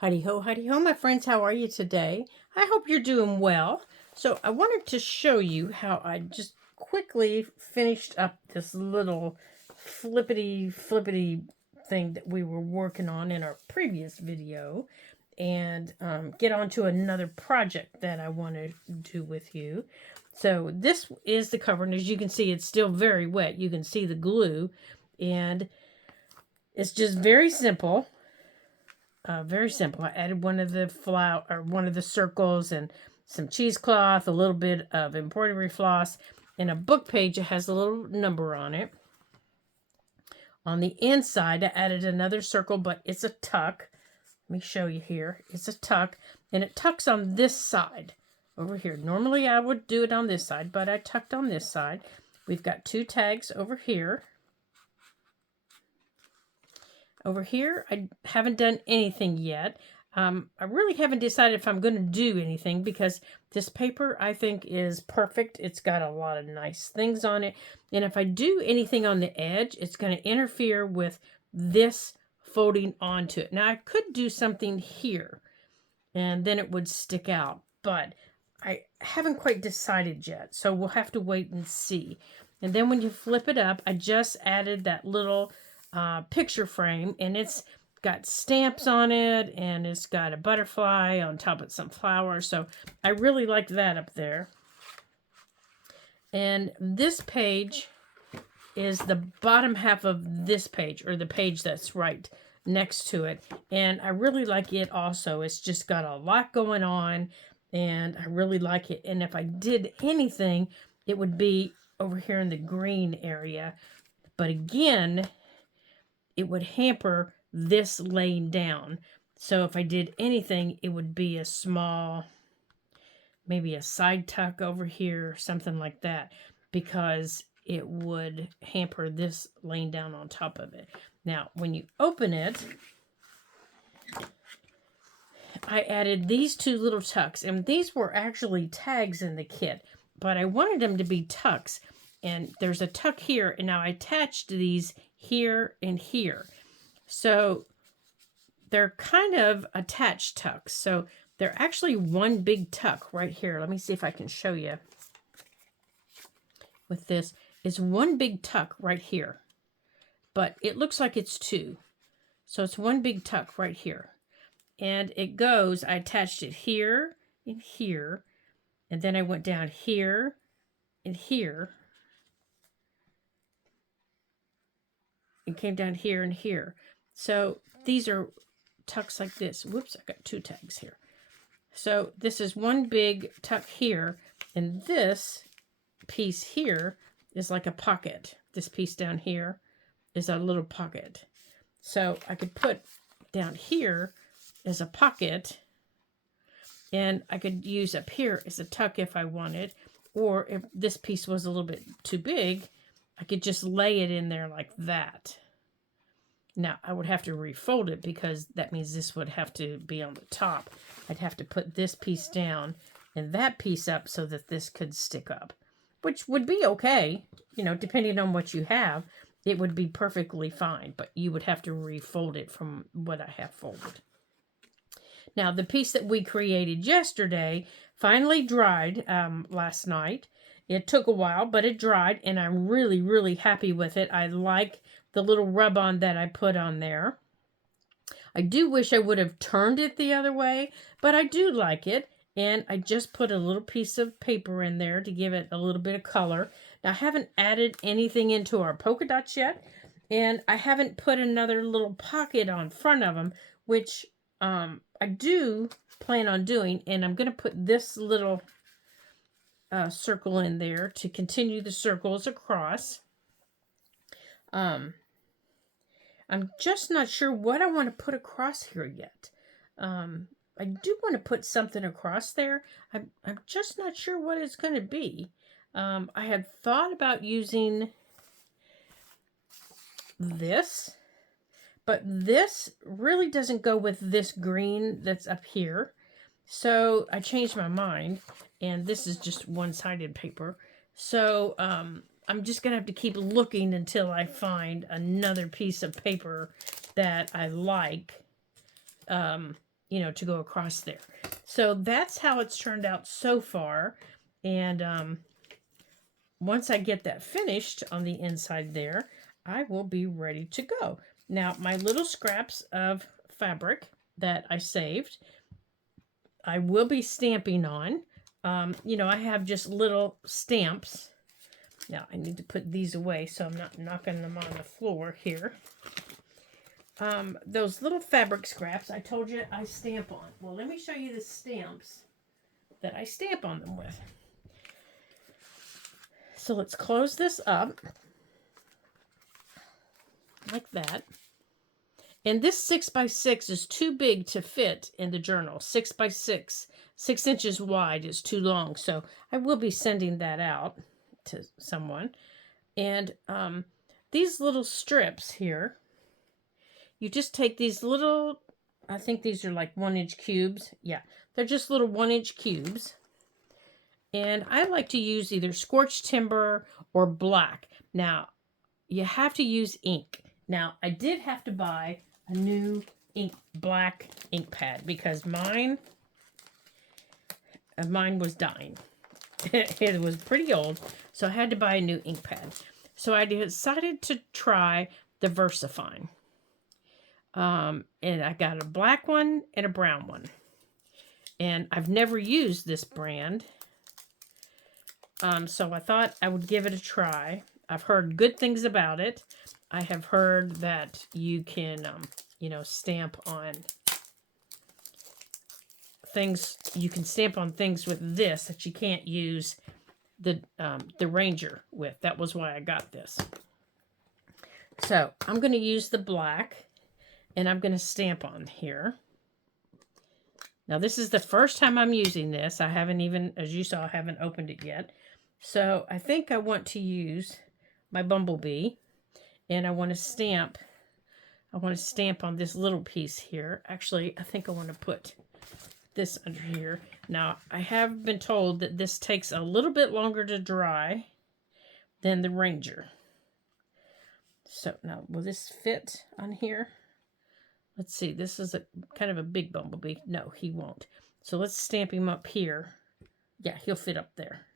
Heidi ho, my friends. How are you today? I hope you're doing well. So I wanted to show you how I just quickly finished up this little flippity thing that we were working on in our previous video and get on to another project that I want to do with you. So this is the cover, and as you can see, it's still very wet. You can see the glue, and it's just very simple. Very simple. I added one of the circles and some cheesecloth, a little bit of embroidery floss, and a book page. It has a little number on it. On the inside, I added another circle, but it's a tuck. Let me show you here. It's a tuck, and it tucks on this side over here. Normally, I would do it on this side, but I tucked on this side. We've got two tags over here. Over here, I haven't done anything yet. I really haven't decided if I'm going to do anything because this paper, I think, is perfect. It's got a lot of nice things on it. And if I do anything on the edge, it's going to interfere with this folding onto it. Now, I could do something here, and then it would stick out. But I haven't quite decided yet, so we'll have to wait and see. And then when you flip it up, I just added that little picture frame, and it's got stamps on it, and it's got a butterfly on top of some flowers. So I really like that up there. And this page is the bottom half of this page, or the page that's right next to it. And I really like it also. It's just got a lot going on, and I really like it. And if I did anything, it would be over here in the green area. But again, it would hamper this laying down. So if I did anything, it would be a small, maybe a side tuck over here, something like that, because it would hamper this laying down on top of it. Now, when you open it, I added these two little tucks, and these were actually tags in the kit, but I wanted them to be tucks. And there's a tuck here, and now I attached these here and here. So they're kind of attached tucks. So they're actually one big tuck right here. Let me see if I can show you with this. It's one big tuck right here, but it looks like it's two. So it's one big tuck right here. And it goes, I attached it here and here, and then I went down here and here, and came down here and here. So these are tucks like this. Whoops, I got two tags here. So this is one big tuck here, and this piece here is like a pocket. This piece down here is a little pocket. So I could put down here as a pocket, and I could use up here as a tuck if I wanted, or if this piece was a little bit too big, I could just lay it in there like that. Now, I would have to refold it because that means this would have to be on the top. I'd have to put this piece down and that piece up so that this could stick up, which would be okay. You know, depending on what you have, it would be perfectly fine, but you would have to refold it from what I have folded. Now, the piece that we created yesterday finally dried last night. It took a while, but it dried, and I'm really, really happy with it. I like the little rub-on that I put on there. I do wish I would have turned it the other way, but I do like it. And I just put a little piece of paper in there to give it a little bit of color. Now, I haven't added anything into our polka dots yet, and I haven't put another little pocket on front of them, which I do plan on doing. And I'm going to put this little circle in there to continue the circles across. I'm just not sure what I want to put across here yet. I do want to put something across there. I'm just not sure what it's going to be. I had thought about using this, but this really doesn't go with this green that's up here. So I changed my mind, and this is just one-sided paper. So I'm just going to have to keep looking until I find another piece of paper that I like. you know, to go across there. So that's how it's turned out so far. And once I get that finished on the inside there, I will be ready to go. Now, my little scraps of fabric that I saved, I will be stamping on. You know, I have just little stamps. Now, I need to put these away so I'm not knocking them on the floor here. Those little fabric scraps I told you I stamp on. Well, let me show you the stamps that I stamp on them with. So let's close this up like that. And this 6x6 is too big to fit in the journal. 6x6, 6 inches wide is too long. So I will be sending that out to someone. And these little strips here, you just take these little, I think these are like 1-inch cubes. Yeah, they're just little 1-inch cubes. And I like to use either scorched timber or black. Now, you have to use ink. Now, I did have to buy a new black ink pad because mine was dying. It was pretty old, so I had to buy a new ink pad. So I decided to try the VersaFine. And I got a black one and a brown one. And I've never used this brand. So I thought I would give it a try. I've heard good things about it. I have heard that you can, you know, stamp on things. You can stamp on things with this that you can't use the Ranger with. That was why I got this. So I'm going to use the black, and I'm going to stamp on here. Now this is the first time I'm using this. I haven't even, as you saw, I haven't opened it yet. So I think I want to use my bumblebee. And I want to stamp on this little piece here. Actually, I think I want to put this under here. Now, I have been told that this takes a little bit longer to dry than the Ranger. So now, will this fit on here? Let's see. This is a kind of a big bumblebee. No, he won't. So let's stamp him up here. Yeah, he'll fit up there.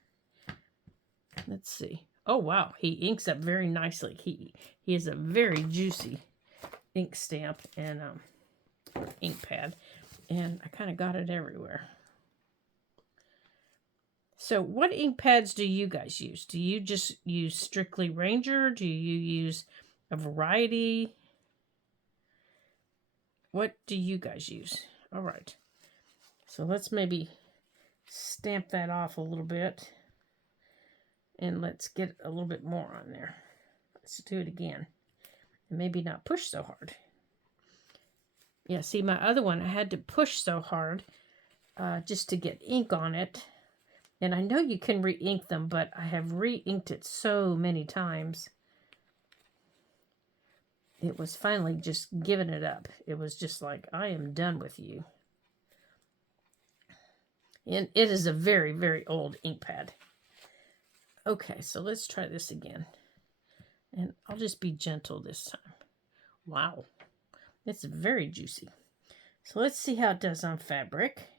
Let's see. Oh, wow. He inks up very nicely. He is a very juicy ink stamp and ink pad. And I kind of got it everywhere. So what ink pads do you guys use? Do you just use strictly Ranger? Do you use a variety? What do you guys use? All right. So let's maybe stamp that off a little bit. And let's get a little bit more on there. Let's do it again. And maybe not push so hard. Yeah, see, my other one, I had to push so hard just to get ink on it. And I know you can re-ink them, but I have re-inked it so many times. It was finally just giving it up. It was just like, I am done with you. And it is a very, very old ink pad. Okay, so let's try this again. And I'll just be gentle this time. Wow, it's very juicy. So let's see how it does on fabric.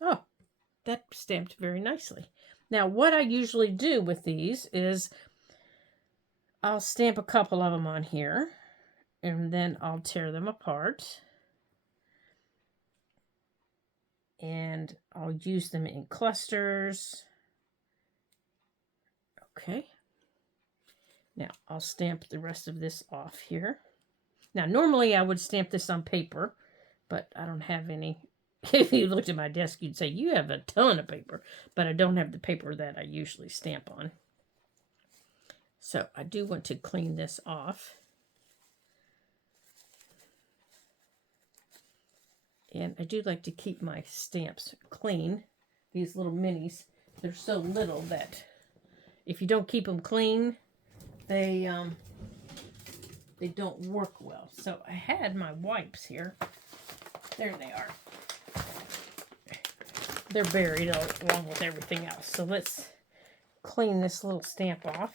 Oh, that stamped very nicely. Now, what I usually do with these is I'll stamp a couple of them on here, and then I'll tear them apart. And I'll use them in clusters. Okay. Now, I'll stamp the rest of this off here. Now, normally I would stamp this on paper, but I don't have any. If you looked at my desk, you'd say, you have a ton of paper, but I don't have the paper that I usually stamp on. So I do want to clean this off. And I do like to keep my stamps clean. These little minis, they're so little that if you don't keep them clean, they don't work well. So I had my wipes here. There they are. They're buried along with everything else. So let's clean this little stamp off.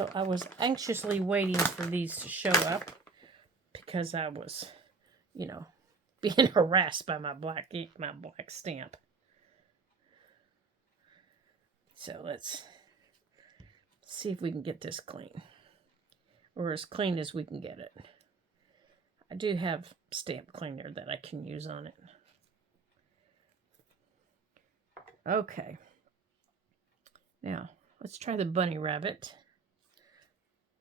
So I was anxiously waiting for these to show up because I was, you know, being harassed by my black ink, my black stamp. So let's see if we can get this clean, or as clean as we can get it. I do have stamp cleaner that I can use on it. Okay. Now, let's try the bunny rabbit.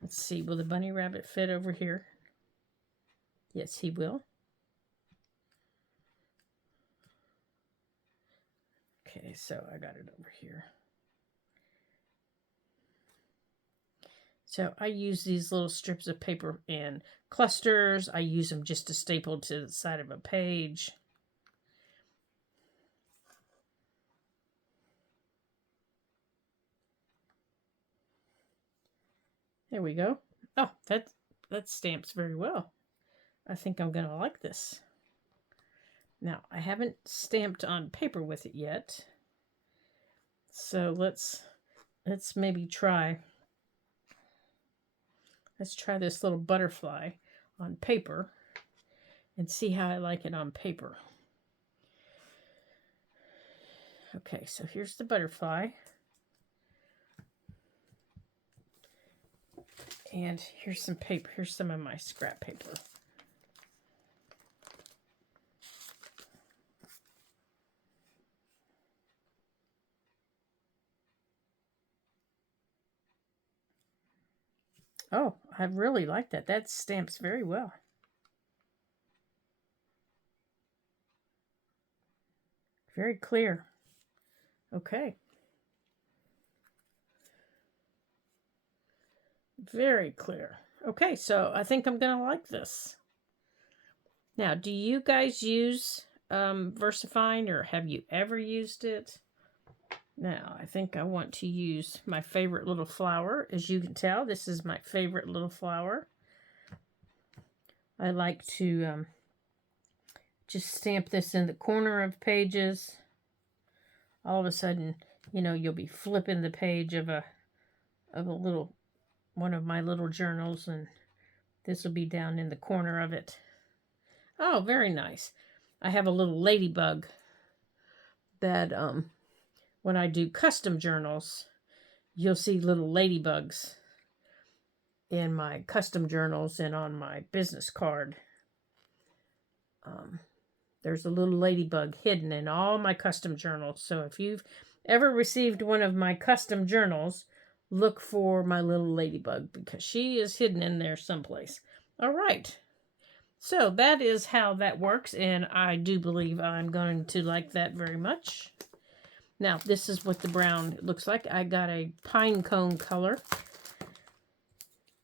Let's see, will the bunny rabbit fit over here? Yes, he will. Okay, so I got it over here. So I use these little strips of paper in clusters. I use them just to staple to the side of a page. There we go. Oh, that stamps very well. I think I'm going to like this. Now, I haven't stamped on paper with it yet. So let's maybe try. Let's try this little butterfly on paper and see how I like it on paper. Okay, so here's the butterfly. And here's some paper. Here's some of my scrap paper. Oh, I really like that. That stamps very well. Very clear. Okay. Very clear. Okay, so I think I'm going to like this. Now, do you guys use VersaFine, or have you ever used it? Now, I think I want to use my favorite little flower. As you can tell, this is my favorite little flower. I like to just stamp this in the corner of pages. All of a sudden, you know, you'll be flipping the page of one of my little journals, and this will be down in the corner of it. Oh, very nice. I have a little ladybug that when I do custom journals, you'll see little ladybugs in my custom journals and on my business card. There's a little ladybug hidden in all my custom journals. So if you've ever received one of my custom journals, look for my little ladybug because she is hidden in there someplace. All right. So that is how that works, and I do believe I'm going to like that very much. Now, this is what the brown looks like. I got a pine cone color.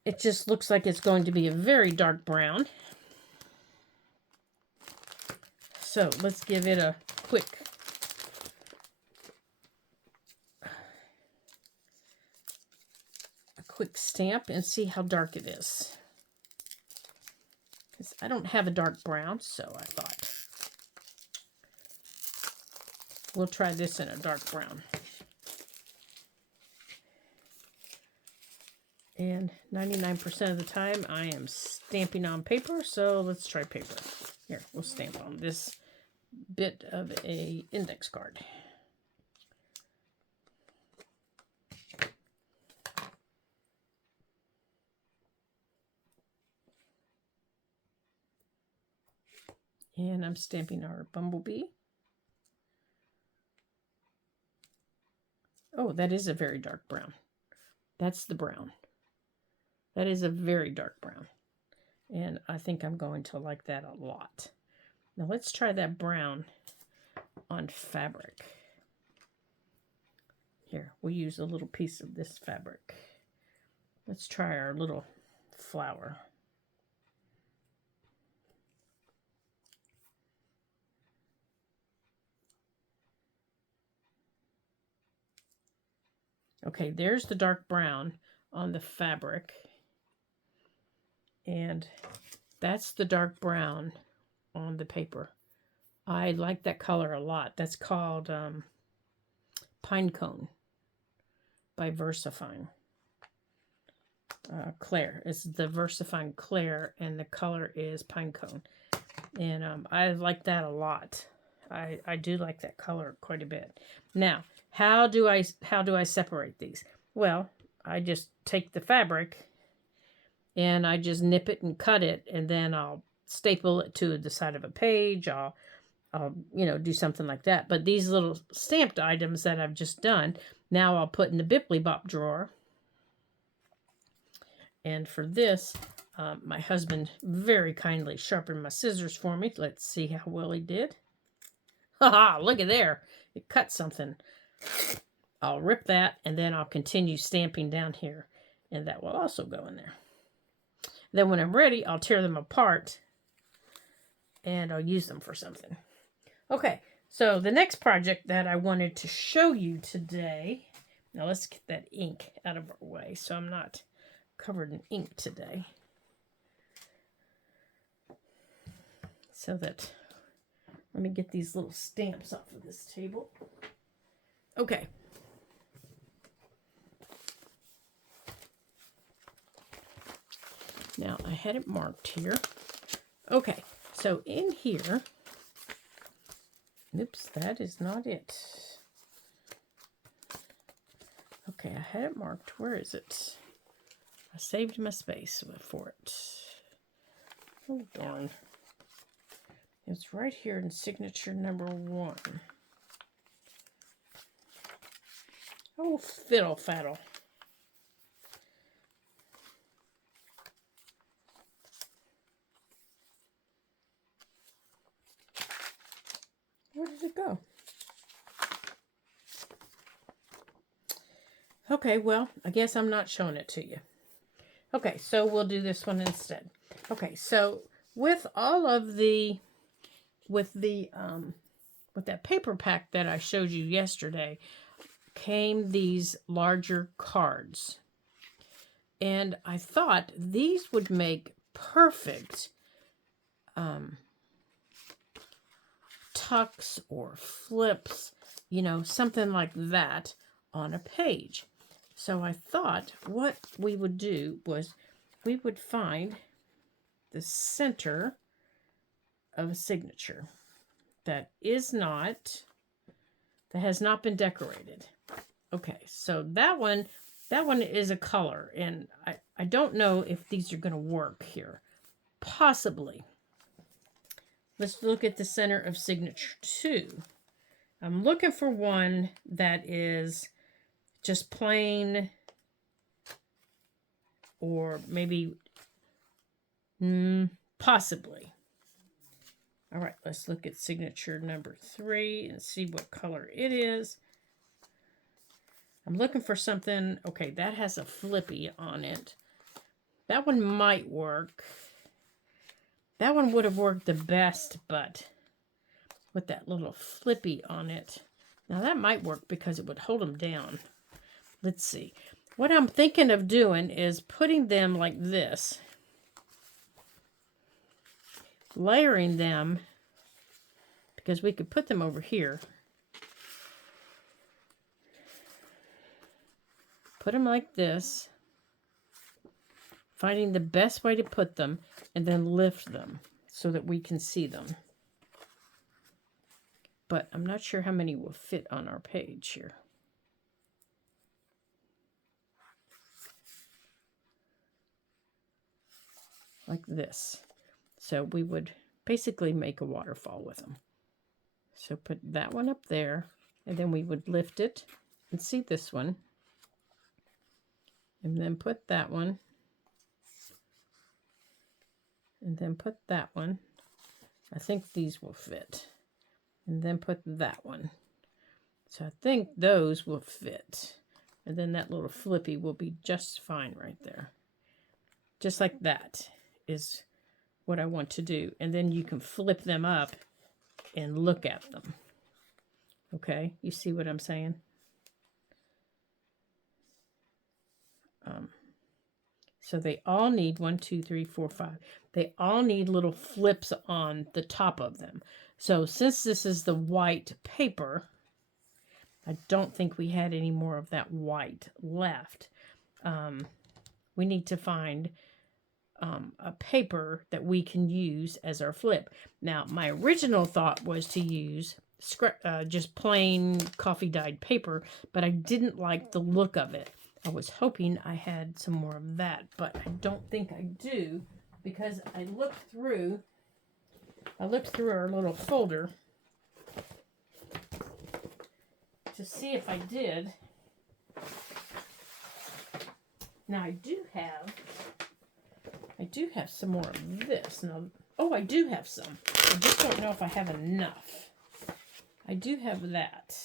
It just looks like it's going to be a very dark brown. So let's give it a quick stamp and see how dark it is. Because I don't have a dark brown, so I thought we'll try this in a dark brown. And 99% of the time I am stamping on paper, so let's try paper. Here, we'll stamp on this bit of a index card. And I'm stamping our bumblebee. Oh, that is a very dark brown. That's the brown. That is a very dark brown. And I think I'm going to like that a lot. Now let's try that brown on fabric. Here, we'll use a little piece of this fabric. Let's try our little flower. Okay, there's the dark brown on the fabric. And that's the dark brown on the paper. I like that color a lot. That's called Pine Cone by VersaFine. Claire. It's the VersaFine Claire, and the color is Pinecone. And I like that a lot. I do like that color quite a bit. Now, how do I separate these? Well, I just take the fabric and I just nip it and cut it, and then I'll staple it to the side of a page. I'll do something like that. But these little stamped items that I've just done, now I'll put in the Bipply Bop drawer. And for this, my husband very kindly sharpened my scissors for me. Let's see how well he did. Haha, look at there. It cut something. I'll rip that, and then I'll continue stamping down here. And that will also go in there. Then when I'm ready, I'll tear them apart, and I'll use them for something. Okay, so the next project that I wanted to show you today. Now let's get that ink out of our way so I'm not covered in ink today. So that, let me get these little stamps off of this table. Okay. Now I had it marked here. Okay, so in here, oops, that is not it. Okay, I had it marked. Where is it? I saved my space for it. Oh, darn. It's right here in signature number 1. Oh, fiddle faddle. Where did it go? Okay, well, I guess I'm not showing it to you. Okay, so we'll do this one instead. Okay, so with all of the, with that paper pack that I showed you yesterday, came these larger cards. And I thought these would make perfect tucks or flips, something like that on a page. So I thought what we would do was we would find the center of a signature that has not been decorated. Okay, so that one is a color, and I don't know if these are going to work here. Possibly. Let's look at the center of signature 2. I'm looking for one that is just plain, or maybe possibly. All right, let's look at signature number 3 and see what color it is. I'm looking for something. Okay, that has a flippy on it. That one might work. That one would have worked the best, but with that little flippy on it. Now that might work because it would hold them down. Let's see. What I'm thinking of doing is putting them like this. Layering them, because we could put them over here. Put them like this. Finding the best way to put them, and then lift them so that we can see them. But I'm not sure how many will fit on our page here. Like this. So we would basically make a waterfall with them. So put that one up there, and then we would lift it and see this one. And then put that one. And then put that one. I think these will fit. And then put that one. So I think those will fit. And then that little flippy will be just fine right there. Just like that is what I want to do. And then you can flip them up and look at them. Okay, you see what I'm saying? So they all need 1, 2, 3, 4, 5. They all need little flips on the top of them. So since this is the white paper, I don't think we had any more of that white left. we need to find a paper that we can use as our flip. Now, my original thought was to use just plain coffee dyed paper, but I didn't like the look of it. I was hoping I had some more of that, but I don't think I do, because I looked through our little folder to see if I did. Now I do have some more of this. Now, oh, I do have some. I just don't know if I have enough. I do have that.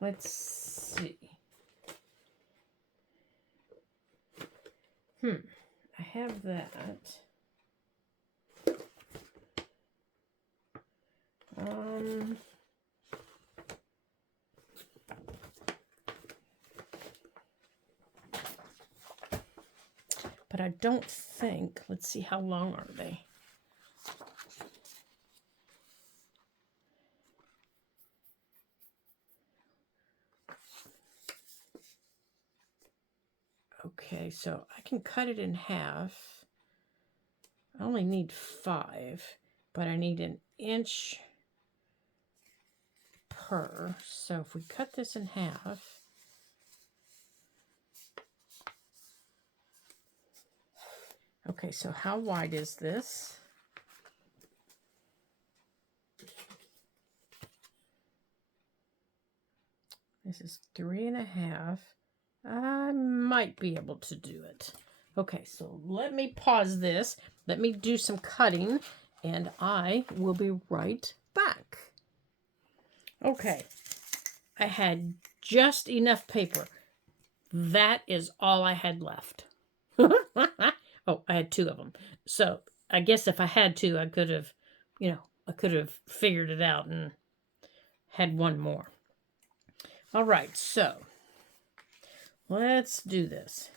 Let's see. I have that. But I don't think, let's see, how long are they? Okay, so I can cut it in half. I only need 5, but I need an inch per. So if we cut this in half, okay, so how wide is this? This is 3.5. I might be able to do it. Okay, so let me pause this. Let me do some cutting, and I will be right back. Okay, I had just enough paper. That is all I had left. Oh, I had 2 of them. So I guess if I had to, I could have, I could have figured it out and had 1 more. All right, so let's do this.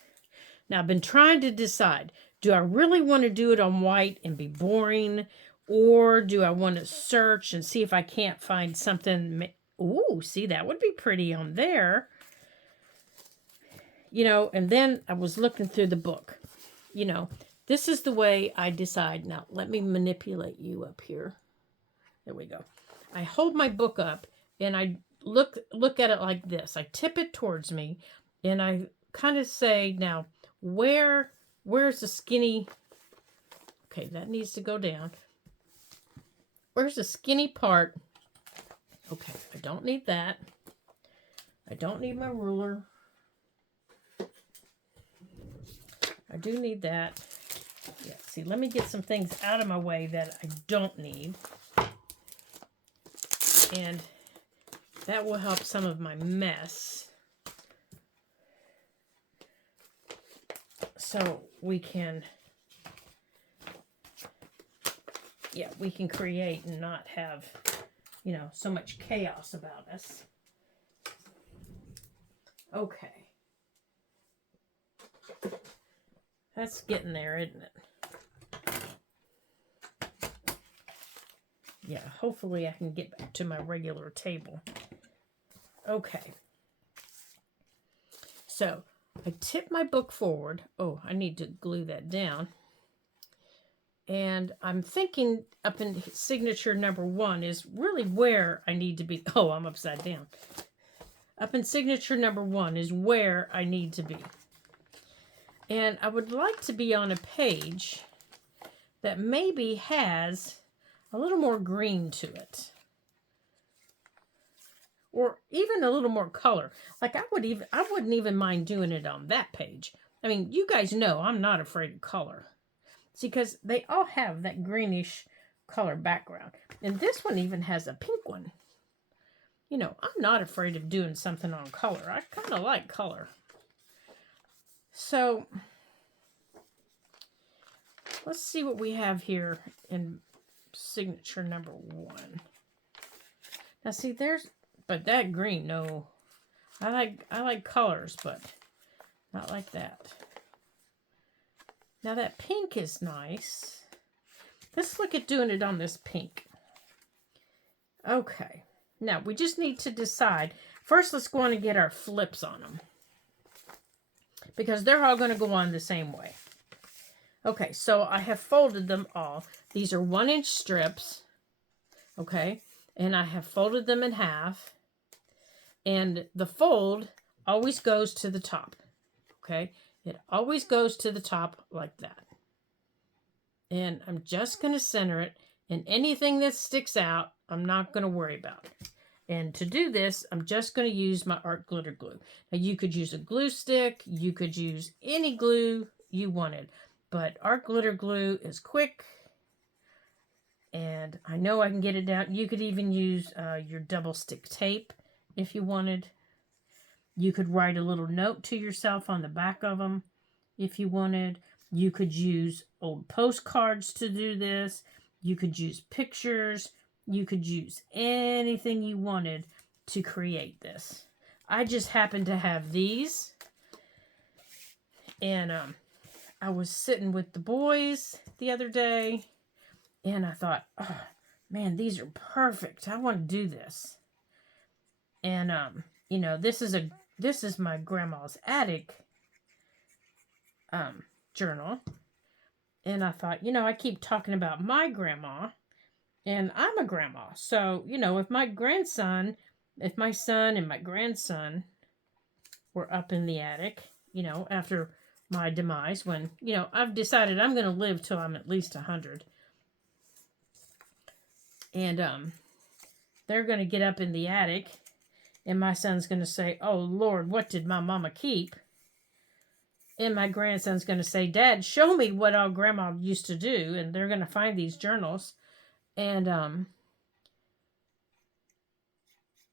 Now, I've been trying to decide, do I really want to do it on white and be boring, or do I want to search and see if I can't find something? Ooh, see, that would be pretty on there. And then I was looking through the book. This is the way I decide. Now, let me manipulate you up here. There we go. I hold my book up, and I look at it like this. I tip it towards me, and I kind of say, now, where's the skinny? Okay, that needs to go down. Where's the skinny part? Okay, I don't need that. I don't need my ruler. I do need that. Yeah, see, let me get some things out of my way that I don't need. And that will help some of my mess. So we can, we can create and not have, so much chaos about us. Okay. That's getting there, isn't it? Yeah, hopefully I can get back to my regular table. Okay. So, I tip my book forward. Oh, I need to glue that down. And I'm thinking up in signature number 1 is really where I need to be. Oh, I'm upside down. Up in signature number 1 is where I need to be. And I would like to be on a page that maybe has a little more green to it. Or even a little more color. Like I wouldn't even mind doing it on that page. I mean, you guys know I'm not afraid of color. See, because they all have that greenish color background. And this one even has a pink one. I'm not afraid of doing something on color. I kind of like color. So, let's see what we have here in signature number 1. Now, see, but that green, no. I like colors, but not like that. Now, that pink is nice. Let's look at doing it on this pink. Okay. Now, we just need to decide. First, let's go on and get our flips on them. because they're all going to go on the same way. Okay, so I have folded them all. These are 1-inch strips, okay, and I have folded them in half, and the fold always goes to the top, okay? It always goes to the top like that. And I'm just going to center it, and anything that sticks out, I'm not going to worry about. And to do this, I'm just going to use my art glitter glue. Now, you could use a glue stick. You could use any glue you wanted. But art glitter glue is quick. And I know I can get it down. You could even use your double stick tape if you wanted. You could write a little note to yourself on the back of them if you wanted. You could use old postcards to do this. You could use pictures. You could use anything you wanted to create this. I just happened to have these. And I was sitting with the boys the other day. And I thought, oh, man, these are perfect. I want to do this. And, you know, this is my grandma's attic journal. And I thought, you know, I keep talking about my grandma. And I'm a grandma. So, you know, if my son and my grandson were up in the attic, you know, after my demise, when, you know, I've decided I'm going to live till I'm at least 100. And they're going to get up in the attic, and my son's going to say, oh, Lord, what did my mama keep? And my grandson's going to say, Dad, show me what our grandma used to do. And they're going to find these journals. And,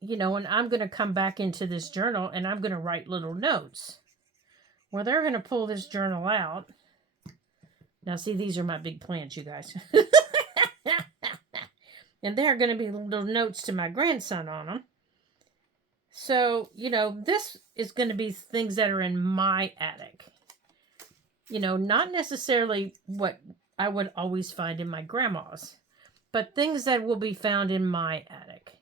you know, and I'm going to come back into this journal, and I'm going to write little notes. Well, they're going to pull this journal out. Now, see, these are my big plans, you guys. And there are going to be little notes to my grandson on them. So, you know, this is going to be things that are in my attic. You know, not necessarily what I would always find in my grandma's, but things that will be found in my attic.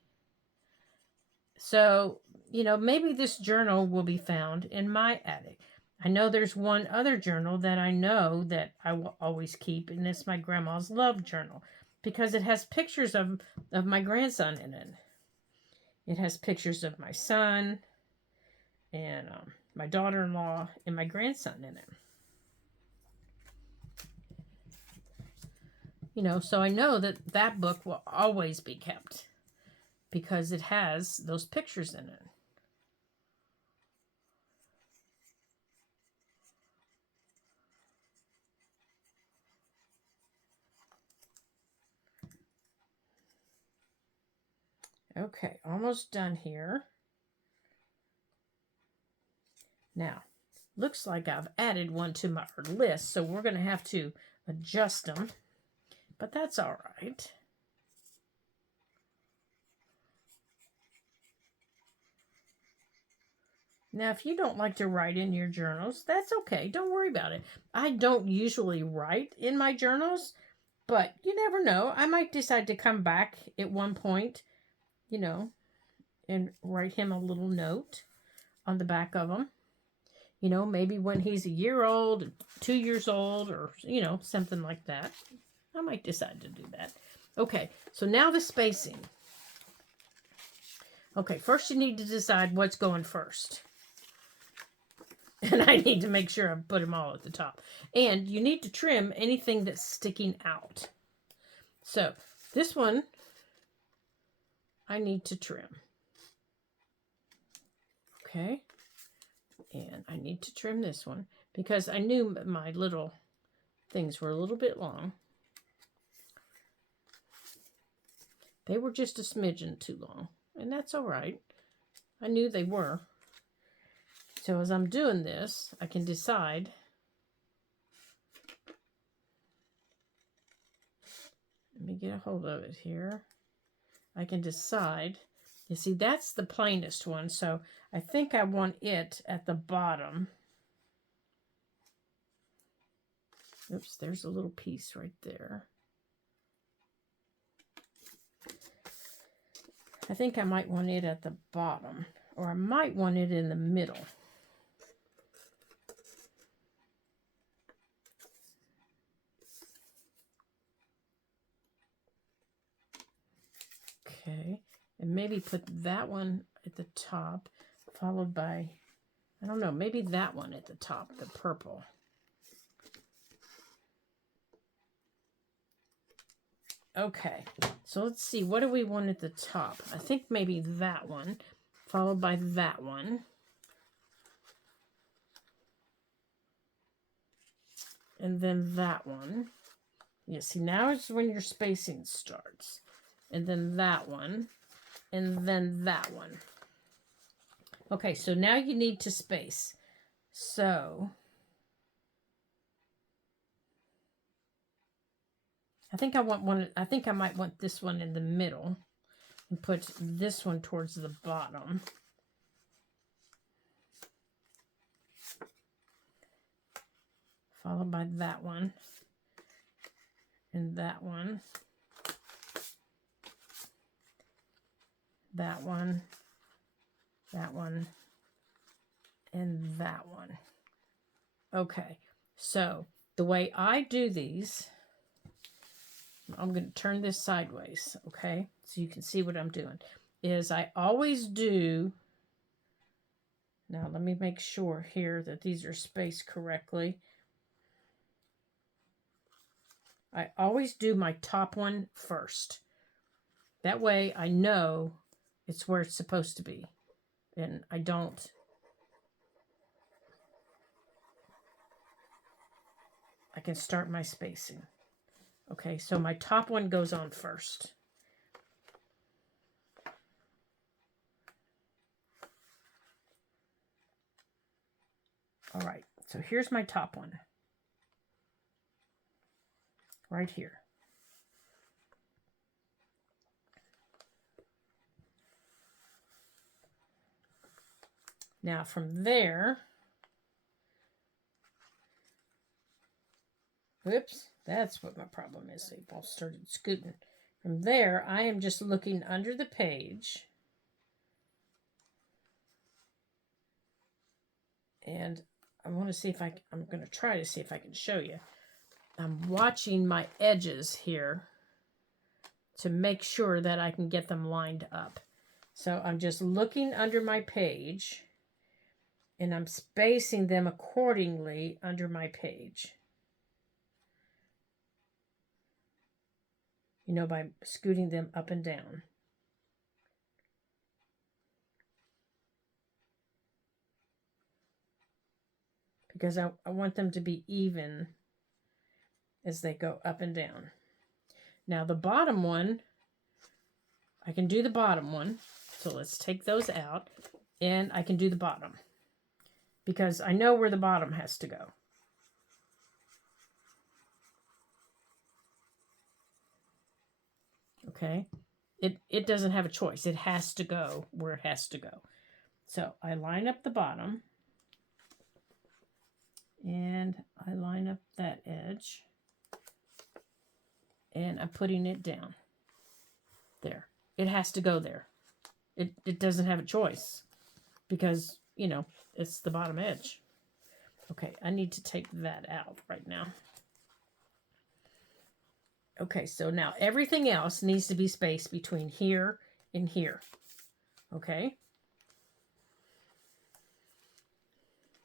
So, you know, maybe this journal will be found in my attic. I know there's one other journal that I know that I will always keep, and it's my grandma's love journal, because it has pictures of my grandson in it. It has pictures of my son and my daughter-in-law and my grandson in it. You know, so I know that that book will always be kept because it has those pictures in it. Okay, almost done here. Now, looks like I've added one to my list, so we're going to have to adjust them, but that's all right. Now, if you don't like to write in your journals, that's okay. Don't worry about it. I don't usually write in my journals, but you never know. I might decide to come back at one point, you know, and write him a little note on the back of them. You know, maybe when he's a year old, 2 years old, or, you know, something like that. I might decide to do that. Okay, so now the spacing. Okay, first you need to decide what's going first. And I need to make sure I put them all at the top. And you need to trim anything that's sticking out. So this one, I need to trim. Okay. And I need to trim this one because I knew my little things were a little bit long. They were just a smidgen too long. And that's all right. I knew they were. So as I'm doing this, I can decide. Let me get a hold of it here. I can decide. You see, that's the plainest one, so I think I want it at the bottom. Oops, there's a little piece right there. I think I might want it at the bottom, or I might want it in the middle. Okay, and maybe put that one at the top, followed by, I don't know, maybe that one at the top, the purple. Okay, so let's see, what do we want at the top? I think maybe that one, followed by that one. And then that one. Yeah, see, now it's when your spacing starts. And then that one. And then that one. Okay, so now you need to space. So I think I want one. I think I might want this one in the middle and put this one towards the bottom. Followed by that one. And that one. That one. That one. And that one. Okay, so the way I do these, I'm going to turn this sideways, okay? So you can see what I'm doing. Is I always do, now let me make sure here that these are spaced correctly. I always do my top one first. That way I know it's where it's supposed to be. And I can start my spacing. Okay, so my top one goes on first. All right, so here's my top one. Right here. Now from there, whoops, that's what my problem is. They all started scooting. From there, I am just looking under the page. And I want to see if I'm going to try to see if I can show you. I'm watching my edges here to make sure that I can get them lined up. So I'm just looking under my page and I'm spacing them accordingly under my page. You know, by scooting them up and down. Because I want them to be even as they go up and down. Now the bottom one, I can do the bottom one. So let's take those out. And I can do the bottom. Because I know where the bottom has to go. Okay? It doesn't have a choice. It has to go where it has to go. So I line up the bottom. And I line up that edge. And I'm putting it down. There. It has to go there. It doesn't have a choice. Because, you know, it's the bottom edge. Okay, I need to take that out right now. Okay, so now everything else needs to be spaced between here and here. Okay?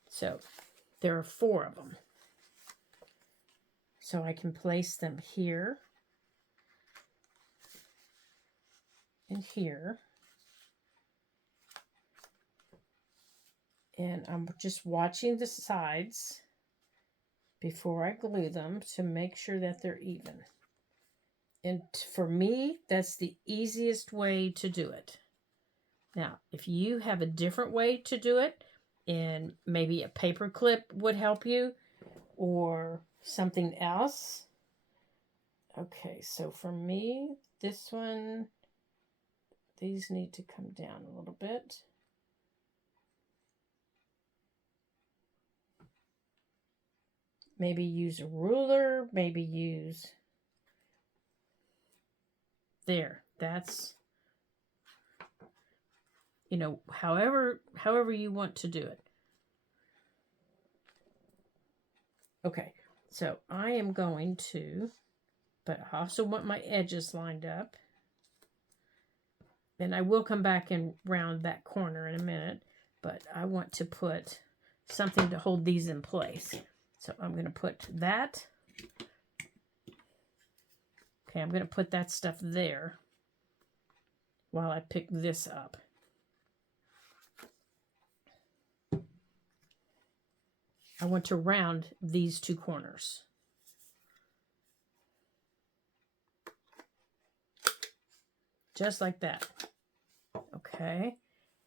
So there are 4 of them. So I can place them here and here. And I'm just watching the sides before I glue them to make sure that they're even. And for me, that's the easiest way to do it. Now, if you have a different way to do it, and maybe a paper clip would help you, or something else. Okay, so for me, this one, these need to come down a little bit. Maybe use a ruler, maybe use, there, that's, you know, however you want to do it. Okay, so I am going to, but I also want my edges lined up. And I will come back and round that corner in a minute, but I want to put something to hold these in place. So I'm going to put that. Okay, I'm going to put that stuff there while I pick this up. I want to round these two corners. Just like that. Okay.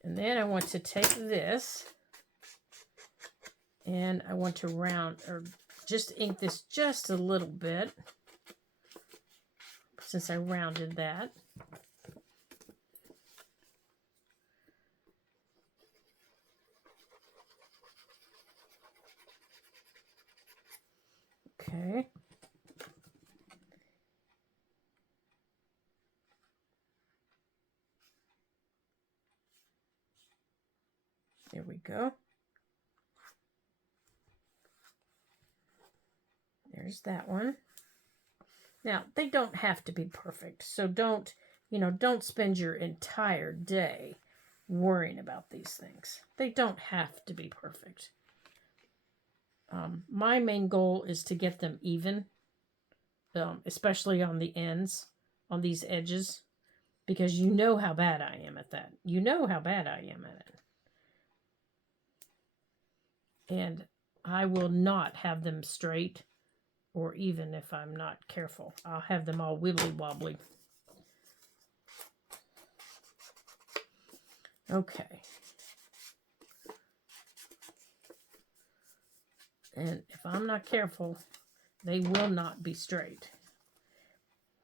And then I want to take this and I want to round or just ink this just a little bit since I rounded that. Okay. There we go. There's that one. Now, they don't have to be perfect, so don't spend your entire day worrying about these things. They don't have to be perfect. My main goal is to get them even, especially on the ends, on these edges, because you know how bad I am at that. You know how bad I am at it. And I will not have them straight or even if I'm not careful. I'll have them all wibbly wobbly. Okay. And if I'm not careful, they will not be straight.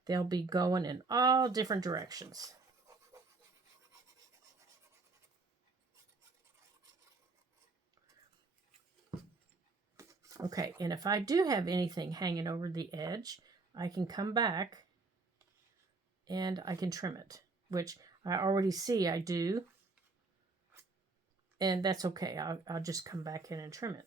They'll be going in all different directions. Okay, and if I do have anything hanging over the edge, I can come back and I can trim it, which I already see I do. And that's okay. I'll just come back in and trim it.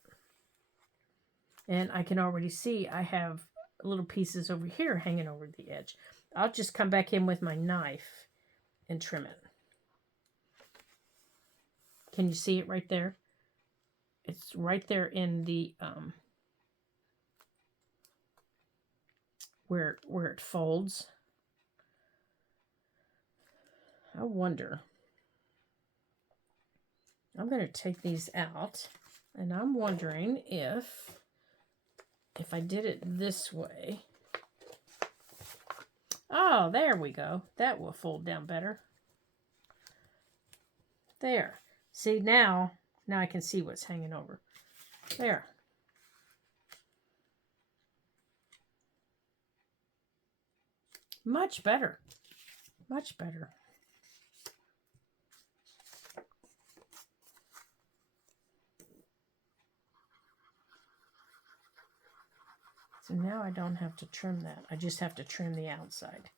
And I can already see I have little pieces over here hanging over the edge. I'll just come back in with my knife and trim it. Can you see it right there? It's right there in the where it folds. I wonder. I'm going to take these out, and I'm wondering if I did it this way. Oh, there we go. That will fold down better. There. See, now I can see what's hanging over. There. Much better. Much better. So now I don't have to trim that. I just have to trim the outside.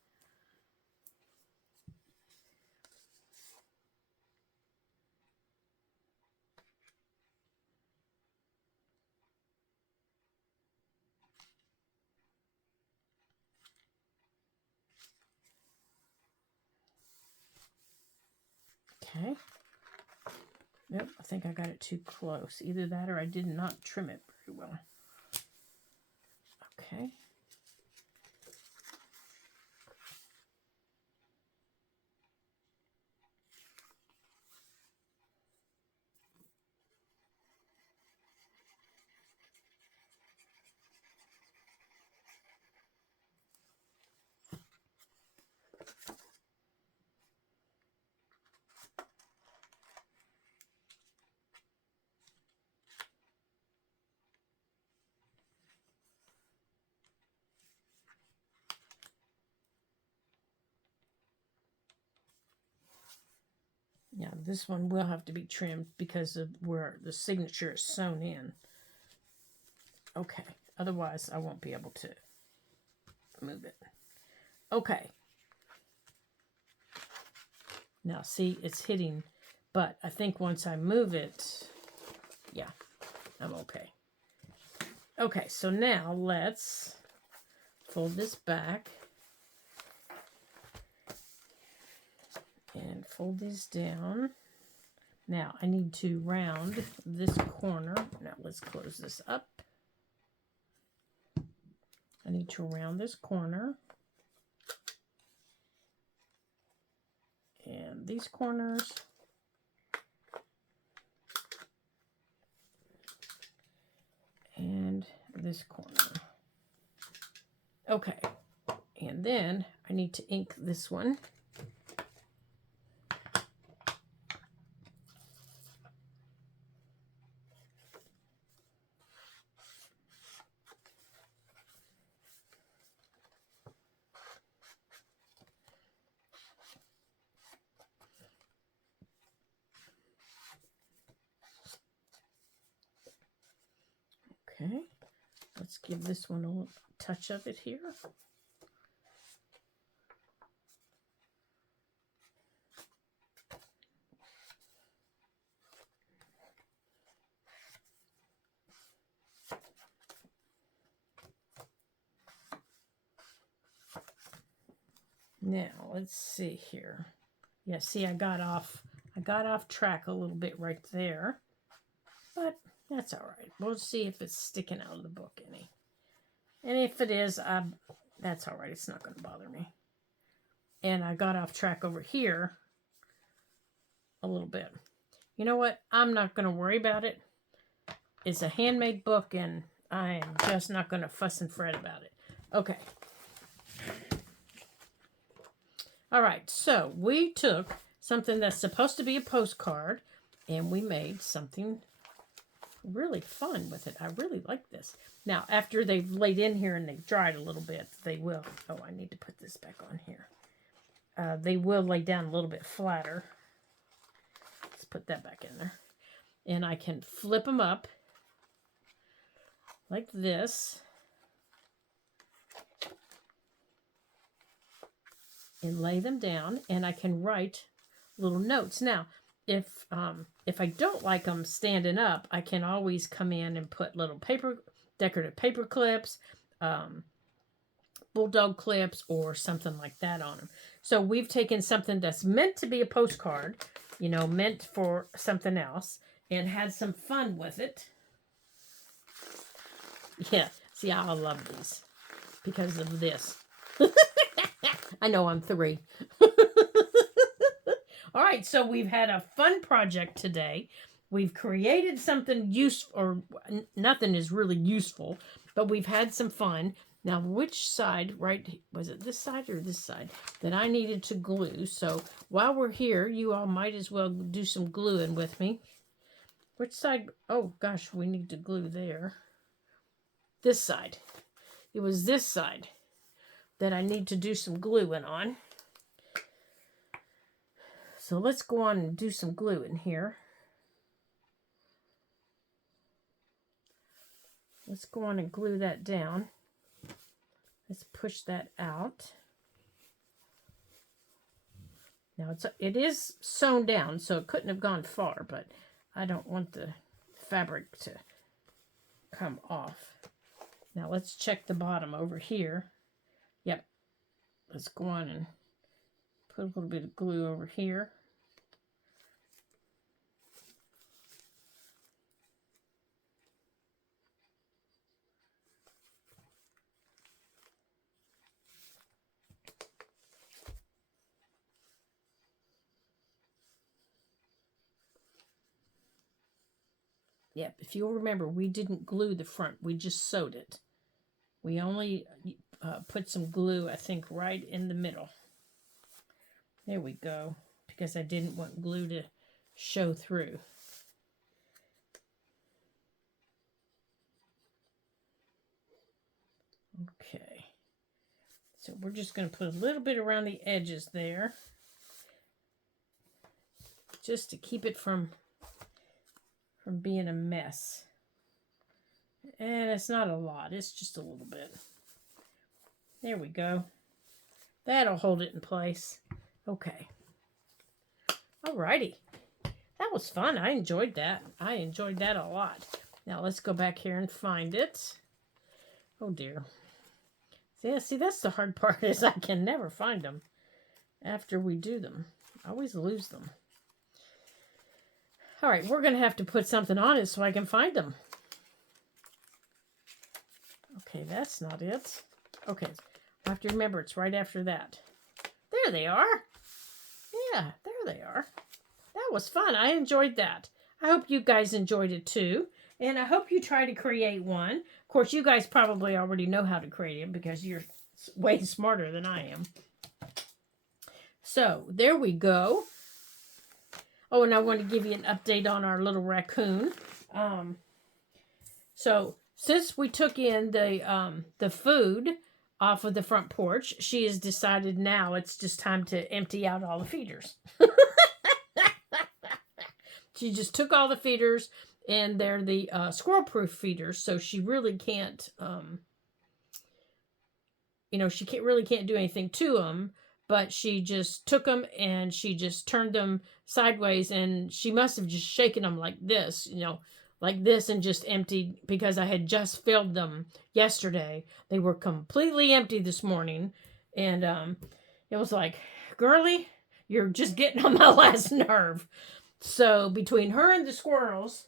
Okay. Nope, I think I got it too close. Either that or I did not trim it very well. Okay. Yeah, this one will have to be trimmed because of where the signature is sewn in. Okay, otherwise I won't be able to move it. Okay. Now see, it's hitting, but I think once I move it, yeah, I'm okay. Okay, so now let's fold this back. And fold these down. Now I need to round this corner. Now let's close this up. I need to round this corner. And these corners. And this corner. Okay. And then I need to ink this one. Okay, let's give this one a little touch of it here. Now, let's see here. Yeah, see, I got off track a little bit right there. But that's all right. We'll see if it's sticking out of the book any. And if it is, that's all right. It's not going to bother me. And I got off track over here a little bit. You know what? I'm not going to worry about it. It's a handmade book, and I am just not going to fuss and fret about it. Okay. All right. So we took something that's supposed to be a postcard, and we made something really fun with it. I really like this. Now, after they've laid in here and they've dried a little bit, they will. Oh, I need to put this back on here. They will lay down a little bit flatter. Let's put that back in there. And I can flip them up like this. And lay them down. And I can write little notes. Now, if I don't like them standing up, I can always come in and put little decorative paper clips, bulldog clips, or something like that on them. So we've taken something that's meant to be a postcard, you know, meant for something else, and had some fun with it. Yeah, see, I love these because of this. I know I'm 3. All right, so we've had a fun project today. We've created something useful, or nothing is really useful, but we've had some fun. Now, which side, right, was it this side or this side, that I needed to glue? So while we're here, you all might as well do some gluing with me. Which side? Oh, gosh, we need to glue there. This side. It was this side that I need to do some gluing on. So let's go on and do some glue in here. Let's go on and glue that down. Let's push that out. Now it is sewn down, so it couldn't have gone far, but I don't want the fabric to come off. Now let's check the bottom over here. Yep. Let's go on and put a little bit of glue over here. Yep, if you'll remember, we didn't glue the front. We just sewed it. We only put some glue, I think, right in the middle. There we go, because I didn't want glue to show through. Okay. So we're just going to put a little bit around the edges there, just to keep it from being a mess. And it's not a lot, it's just a little bit. There we go. That'll hold it in place. Okay. Alrighty. That was fun. I enjoyed that. I enjoyed that a lot. Now let's go back here and find it. Oh dear. See, that's the hard part, is I can never find them after we do them. I always lose them. All right, we're going to have to put something on it so I can find them. Okay, that's not it. Okay, I have to remember it's right after that. There they are. Yeah, there they are. That was fun. I enjoyed that. I hope you guys enjoyed it too. And I hope you try to create one. Of course, you guys probably already know how to create it because you're way smarter than I am. So, there we go. Oh, and I want to give you an update on our little raccoon. So, since we took in the food off of the front porch, she has decided now it's just time to empty out all the feeders. She just took all the feeders, and they're the squirrel-proof feeders, so she really can't, she really can't do anything to them, but she just took them, and she just turned them sideways, and she must have just shaken them like this, and just emptied, because I had just filled them yesterday. They were completely empty this morning, and it was like, girly, you're just getting on my last nerve. So between her and the squirrels,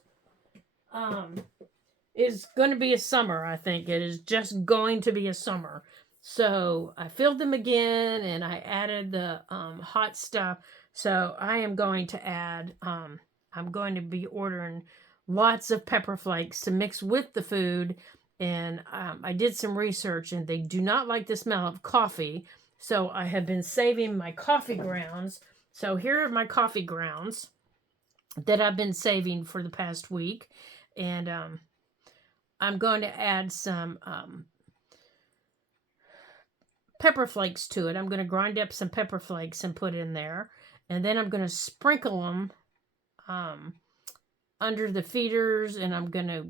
it's going to be a summer, I think. It is just going to be a summer. So I filled them again, and I added the hot stuff. So I am going to add, I'm going to be ordering lots of pepper flakes to mix with the food. And I did some research, and they do not like the smell of coffee. So I have been saving my coffee grounds. So here are my coffee grounds that I've been saving for the past week. And I'm going to add some pepper flakes to it. I'm going to grind up some pepper flakes and put in there. And then I'm going to sprinkle them under the feeders. And I'm going to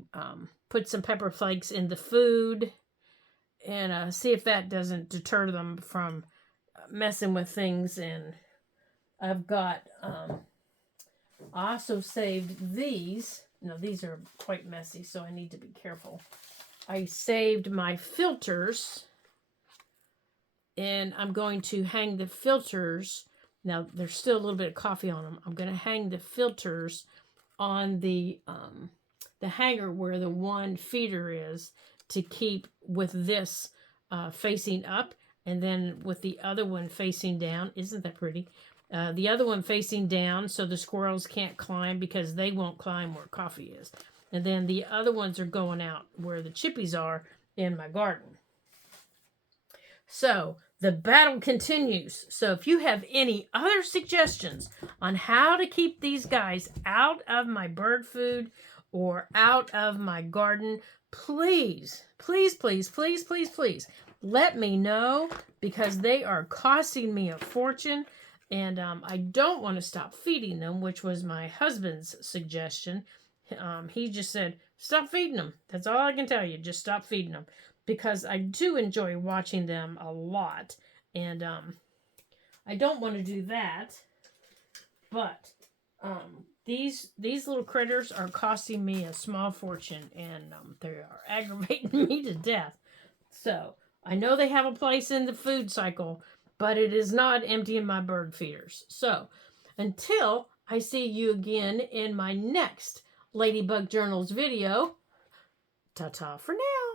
put some pepper flakes in the food. And see if that doesn't deter them from messing with things. And I've got... I also saved these. Now, these are quite messy, so I need to be careful. I saved my filters, and I'm going to hang the filters. Now, there's still a little bit of coffee on them. I'm going to hang the filters on the hanger where the one feeder is to keep with this facing up, and then with the other one facing down. Isn't that pretty? The other one facing down so the squirrels can't climb because they won't climb where coffee is. And then the other ones are going out where the chippies are in my garden. So the battle continues. So if you have any other suggestions on how to keep these guys out of my bird food or out of my garden, please, please, please, please, please, please let me know, because they are costing me a fortune. And I don't want to stop feeding them, which was my husband's suggestion. He just said, stop feeding them. That's all I can tell you. Just stop feeding them. Because I do enjoy watching them a lot. And I don't want to do that. But these little critters are costing me a small fortune. And they are aggravating me to death. So I know they have a place in the food cycle, but it is not emptying my bird feeders. So, until I see you again in my next Ladybug Journals video, ta-ta for now.